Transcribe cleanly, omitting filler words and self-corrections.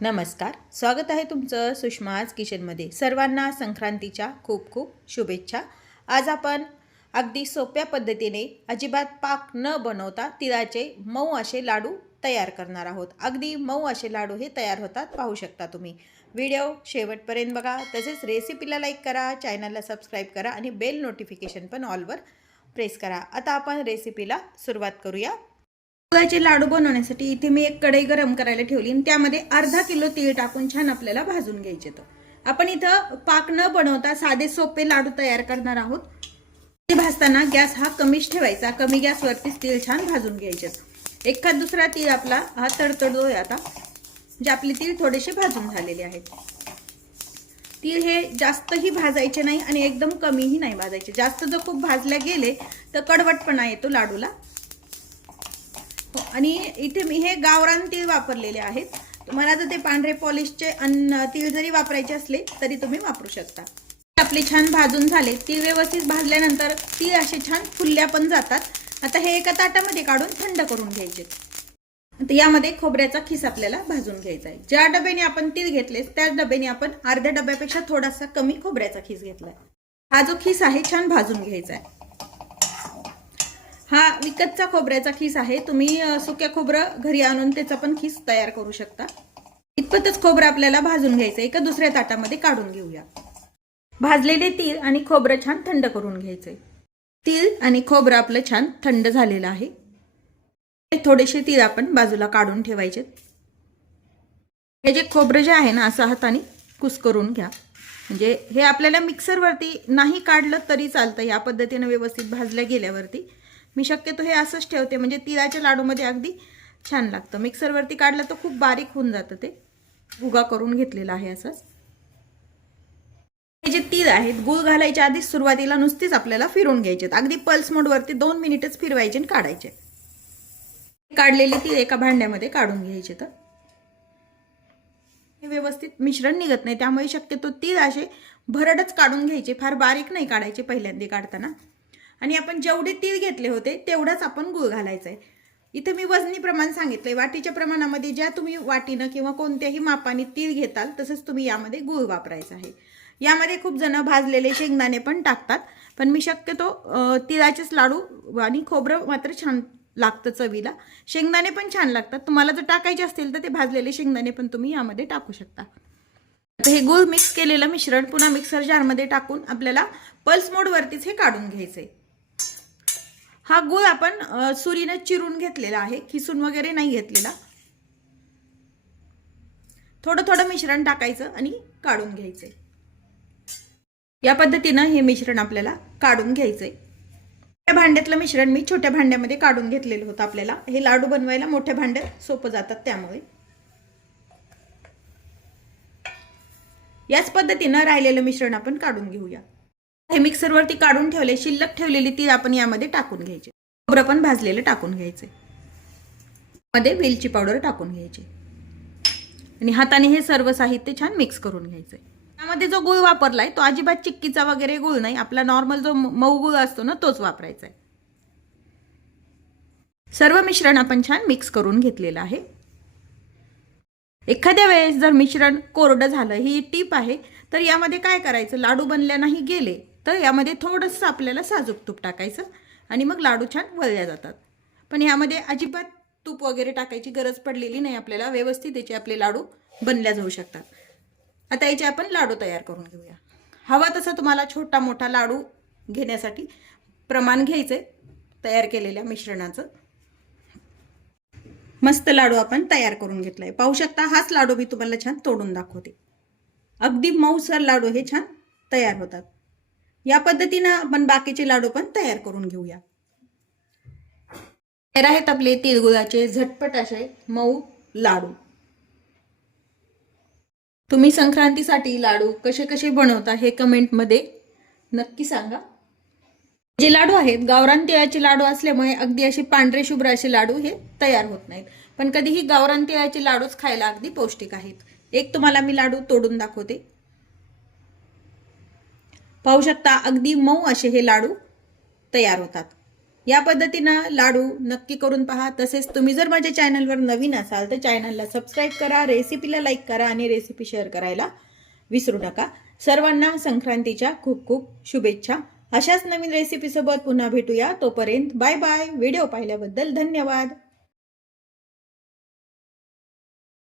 नमस्कार, स्वागत आहे तुमचं सुषमाज किचनमध्ये। सर्वांना संक्रांतीच्या खूप खूप शुभेच्छा। आज आपण अगदी सोप्या पद्धतीने अजिबात पाक न बनवता तिळाचे मऊ असे लाडू तयार करणार आहोत। अगदी मऊ असे लाडू हे तयार होतात, पाहू शकता तुम्ही। व्हिडिओ शेवटपर्यंत बघा, तसेच रेसिपीला लाईक करा, चॅनलला सबस्क्राईब करा आणि बेल नोटिफिकेशन पण ऑलवर प्रेस करा। आता आपण रेसिपीला सुरुवात करूया। तिळाचे लाडू बनवण्यासाठी इथे मी एक कढई गरम करायला ठेवली आणि त्यामध्ये अर्धा किलो तीळ टाकून छान आपल्याला भाजून घ्यायचे। तर आपण इथं पाक न बनवता साधे सोपे लाडू तयार करणार आहोत। ते भाजताना गॅस हा कमीच ठेवायचा, कमी गॅसवरतीच तीळ छान भाजून घ्यायचे। एखाद दुसरा तीळ आपला हा तडतडतोय आता, म्हणजे आपले तीळ थोडेसे भाजून झालेले आहेत। तीळ हे जास्तही भाजायचे नाही आणि एकदम कमीही नाही भाजायचे। जास्त जर खूप भाजले गेले तर कडवटपणा येतो लाडूला। आणि इथे मी हे गावरान तीळ वापरलेले आहेत। तुम्हाला जर ते पांढरे पॉलिशचे तीळ जरी वापरायचे असले तरी तुम्ही वापरू शकता। आपले छान भाजून झाले। तीळ व्यवस्थित भाजल्यानंतर तीळ असे छान फुलल्या पण जातात। आता हे एका ताटामध्ये काढून थंड करून घ्यायचे। आता यामध्ये खोबऱ्याचा खीस आपल्याला भाजून घ्यायचा आहे। ज्या डब्याने आपण तीळ घेतले त्याच डब्याने आपण अर्ध्या डब्यापेक्षा थोडासा कमी खोबऱ्याचा खीस घेतलाय। हा जो खीस आहे छान भाजून घ्यायचा आहे। हा विकतचा खोबऱ्याचा खीस आहे, तुम्ही सुक्या खोबरं घरी आणून त्याचा पण खीस तयार करू शकता। इतपतच खोबरं आपल्याला भाजून घ्यायचं। एका दुसऱ्या ताटामध्ये काढून घेऊया। भाजलेले तीळ आणि खोबरं छान थंड करून घ्यायचे। तीळ आणि खोबरं आपलं छान थंड झालेलं आहे। थोडेसे तीळ आपण बाजूला काढून ठेवायचे। हे जे खोबरं जे आहे ना, असं हाताने कुस्करून घ्या। म्हणजे हे आपल्याला मिक्सरवरती नाही काढलं तरी चालतं। या पद्धतीने व्यवस्थित भाजल्या गेल्यावरती मी शक्यतो हे असंच ठेवते, म्हणजे तिळाच्या लाडूमध्ये अगदी छान लागतं। मिक्सरवरती काढलं तर खूप बारीक होऊन जातं। ते भुगा करून घेतलेला आहे असंच। हे जे तीळ आहेत गूळ घालायच्या आधी सुरुवातीला नुसतीच आपल्याला फिरवून घ्यायचे। अगदी पल्स मोडवरती 2 मिनिटच फिरवायचे आणि काढायचे। काढलेले तीळ एका भांड्यामध्ये काढून घ्यायचे। तर हे व्यवस्थित मिश्रण निघत नाही, त्यामुळे शक्यतो तीळ असे भरडच काढून घ्यायचे, फार बारीक नाही काढायचे पहिल्यांदा काढताना। आणि आपण जेवढे तीळ घेतले होते तेवढाच आपण गूळ घालायचा आहे। इथे मी वजनी प्रमाण सांगितलंय। वाटीच्या प्रमाणामध्ये ज्या तुम्ही वाटीनं किंवा कोणत्याही मापाने तीळ घेताल तसंच तुम्ही यामध्ये गूळ वापरायचा आहे। यामध्ये खूप जण भाजलेले शेंगदाणे पण टाकतात, पण मी शक्यतो तिळाचेच लाडू आणि खोबरं मात्र छान लागतं चवीला। शेंगदाणे पण छान लागतात। तुम्हाला जर टाकायचे असतील तर ते भाजलेले शेंगदाणे पण तुम्ही यामध्ये टाकू शकता। आता हे गूळ मिक्स केलेलं मिश्रण पुन्हा मिक्सर जारमध्ये टाकून आपल्याला पल्स मोडवरतीच हे काढून घ्यायचंय। हा गूळ आपण सुरीने चिरून घेतलेला आहे, खिसून वगैरे नाही घेतलेला। थोडं थोडं मिश्रण टाकायचं आणि काढून घ्यायचंय। या पद्धतीने हे मिश्रण आपल्याला काढून घ्यायचंय। या भांड्यातलं मिश्रण मी छोट्या भांड्यामध्ये काढून घेतलेलं होतं। आपल्याला हे लाडू बनवायला मोठ्या भांड्यात सोपं जातात त्यामुळे। याच पद्धतीने राहिलेलं मिश्रण आपण काढून घेऊया। हे मिक्सरवरती काढून ठेवले, शिल्लक ठेवलेली तीळ आपण यामध्ये टाकून घ्यायचे। खोबरं पण भाजलेलं टाकून घ्यायचे। मध्ये वेलची पावडर टाकून घ्यायची आणि हाताने हे सर्व साहित्य छान मिक्स करून घ्यायचे। यामध्ये जो गूळ वापरलाय तो अजिबात चिक्कीचा वगैरे गूळ नाही, आपला नॉर्मल जो मऊ गूळ असतो ना तोच वापरायचा आहे। सर्व मिश्रण आपण छान मिक्स करून घेतलेलं आहे। एखाद्या वेळेस जर मिश्रण कोरडं झालं, ही टीप आहे, तर यामध्ये काय करायचं, लाडू बनल्या नाही गेले तर यामध्ये थोडंसं आपल्याला साजूक तूप टाकायचं आणि मग लाडू छान वळल्या जातात। पण यामध्ये अजिबात तूप वगैरे टाकायची गरज पडलेली नाही आपल्याला। व्यवस्थित याचे आपले लाडू बनल्या जाऊ शकतात। आता याचे आपण लाडू तयार करून घेऊया। हवा तसं तुम्हाला छोटा मोठा लाडू घेण्यासाठी प्रमाण घ्यायचे तयार केलेल्या मिश्रणाचं। मस्त लाडू आपण तयार करून घेतलाय, पाहू शकता। हाच लाडू मी तुम्हाला छान तोडून दाखवते। अगदी मऊसर लाडू हे छान तयार होतात। या पद्धतीने आपण बाकीचे लाडू पण तयार करून घेऊया। हे आहेत आपले तिळगुळाचे झटपट असे मऊ लाडू। तुम्ही संक्रांतीसाठी लाडू कसे कसे बनवता हे कमेंट मध्ये नक्की सांगा। जे लाडू आहेत गावरान तिळाचे लाडू असल्यामुळे अगदी असे पांढरे शुभ्र असे लाडू हे तयार होत नाहीत, पण कधीही गावरान तिळाचे लाडूच खायला अगदी पौष्टिक आहेत। एक तुम्हाला मी लाडू तोडून दाखवते, पाहू शकता। अगदी मऊ असे हे लाडू तयार होतात। या पद्धतीनं लाडू नक्की करून पहा। तसेच तुम्ही जर माझ्या चॅनलवर नवीन असाल तर चॅनलला सबस्क्राईब करा, रेसिपीला लाईक करा आणि रेसिपी शेअर करायला विसरू नका। सर्वांना संक्रांतीच्या खूप खूप शुभेच्छा। अशाच नवीन रेसिपीसोबत पुन्हा भेटूया। तोपर्यंत बाय बाय। व्हिडिओ पाहिल्याबद्दल धन्यवाद।